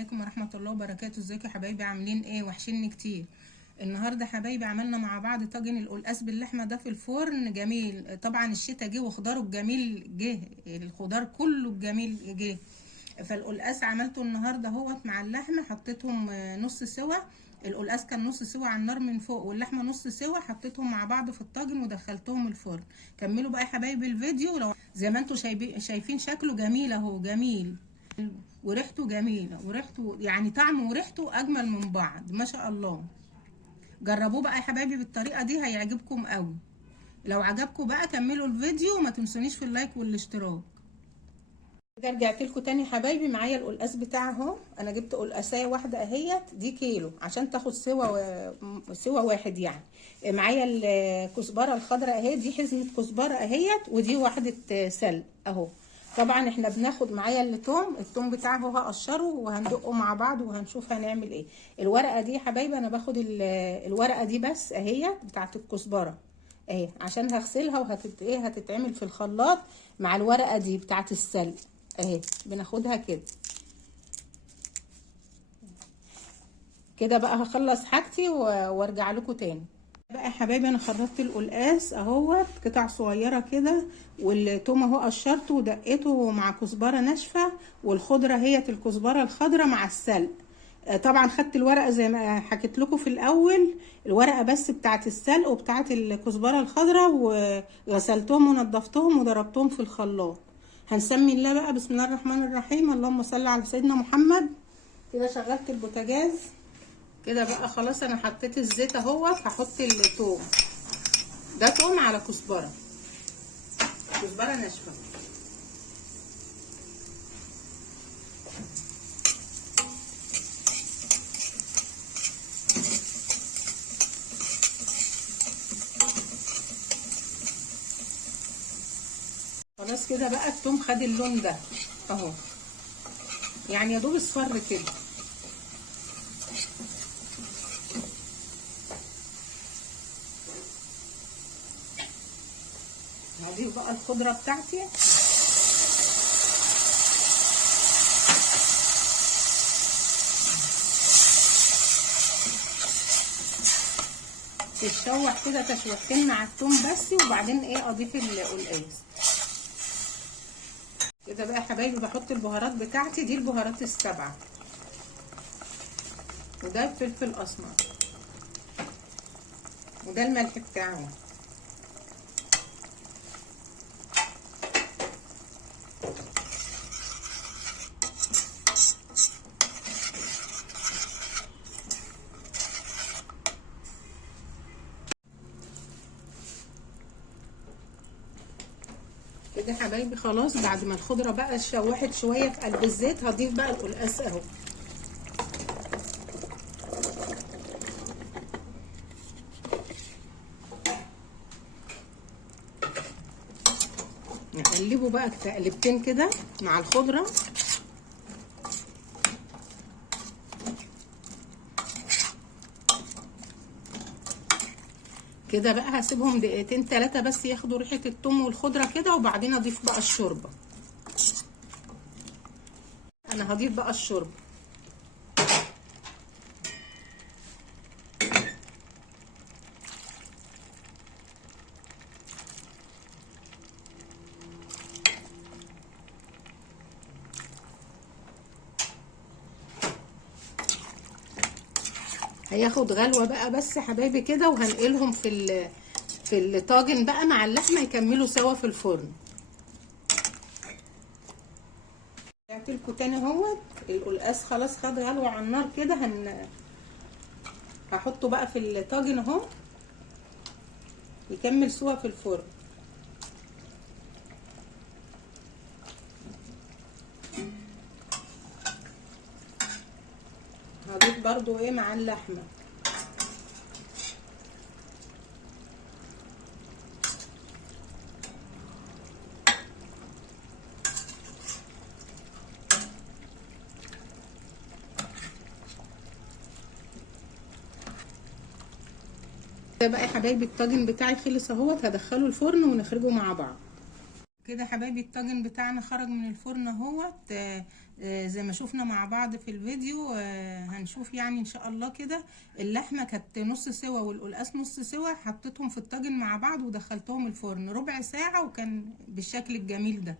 عليكم ورحمة الله وبركاته. ازيكم يا حبايبي؟ عاملين ايه؟ وحشني كتير. النهارده حبايبي عملنا مع بعض طاجن القلقاس باللحمه ده في الفرن جميل. طبعا الشتا جه وخضاره الجميل جه، الخضار كله الجميل جه. فالقلقاس عملته النهارده اهوت مع اللحمه، حطيتهم نص سوا. القلقاس كان نص سوا على النار من فوق واللحمه نص سوا، حطيتهم مع بعض في الطاجن ودخلتهم الفرن. كملوا بقى يا حبايبي الفيديو. لو زي ما انتم شايفين شكله جميل اهو، جميل وريحته جميله، وريحته يعني طعمه وريحته اجمل من بعض ما شاء الله. جربوه بقى يا حبايبي بالطريقه دي هيعجبكم قوي. لو عجبكم بقى كملوا الفيديو وما تنسونيش في اللايك والاشتراك. كده رجعت لكم تاني حبايبي. معايا القلقاس بتاعه اهو. انا جبت قلقاسايه واحده اهيت، دي كيلو عشان تاخد سوا واحد يعني. معايا الكزبره الخضراء اهي، دي حزمه كزبره اهيت، ودي واحده سلق اهو. طبعا احنا بناخد معايا التوم بتاعه هقشره وهندقه مع بعض وهنشوف هنعمل ايه. الورقه دي يا حبايبي انا باخد الورقه دي بس اهي بتاعه الكزبره اهي، عشان هغسلها هتتعمل في الخلاط مع الورقه دي بتاعه السلق اهي. بناخدها كده كده بقى. هخلص حاجتي وارجع لكم تاني. بقى يا حبايبي انا خرطت القلقاس اهوت قطع صغيره كده، والتوم اهو قشرته ودقيته مع كزبره ناشفه، والخضره هي الكزبره الخضراء مع السلق. طبعا خدت الورقه زي ما حكيت لكم في الاول، الورقه بس بتاعه السلق وبتاعه الكزبره الخضراء، وغسلتهم ونضفتهم وضربتهم في الخلاط. هنسمي الله بقى. بسم الله الرحمن الرحيم، اللهم صل على سيدنا محمد. كده شغلت البوتاجاز كده بقى خلاص. انا حطيت الزيت اهوت. هحط الثوم ده، توم على كزبره ناشفه. خلاص كده بقى الثوم خد اللون ده اهو، يعني يا دوب اصفر كده. هضيف بقى الخضره بتاعتي. تتشوح كده تشويحتين مع الثوم بس، وبعدين اضيف القلقاس. كده بقى يا حبايبي بحط البهارات بتاعتي دي، البهارات السبعه، وده الفلفل اسمر، وده الملح بتاعه. كده يا حبايبي خلاص. بعد ما الخضره بقى اتشوحت شويه في قلب الزيت، هضيف بقى القلقاس اهو. نقلبه بقى تقلبتين كده مع الخضره. كده بقى هسيبهم دقيقتين 3 بس ياخدوا ريحه الثوم والخضره كده، وبعدين اضيف بقى الشوربه. انا هضيف بقى الشوربه. هياخد غلوه بقى بس يا حبايبي كده، وهنقلهم في الطاجن بقى مع اللحمه يكملوا سوا في الفرن. رجعت لكم تاني اهوت. القلقاس خلاص خد غلوه على النار كده. هحطه بقى في الطاجن اهو يكمل سوا في الفرن. هضيف برضو مع اللحمه. ده بقى يا حبايبي الطاجن بتاعي خلص اهوت. هدخله الفرن ونخرجه مع بعض. كده حبايبي الطاجن بتاعنا خرج من الفرن اهوت. زي ما شفنا مع بعض في الفيديو. هنشوف يعني ان شاء الله كده. اللحمه كانت نص سوا والقلقاس نص سوا، حطيتهم في الطاجن مع بعض ودخلتهم الفرن ربع ساعه، وكان بالشكل الجميل ده.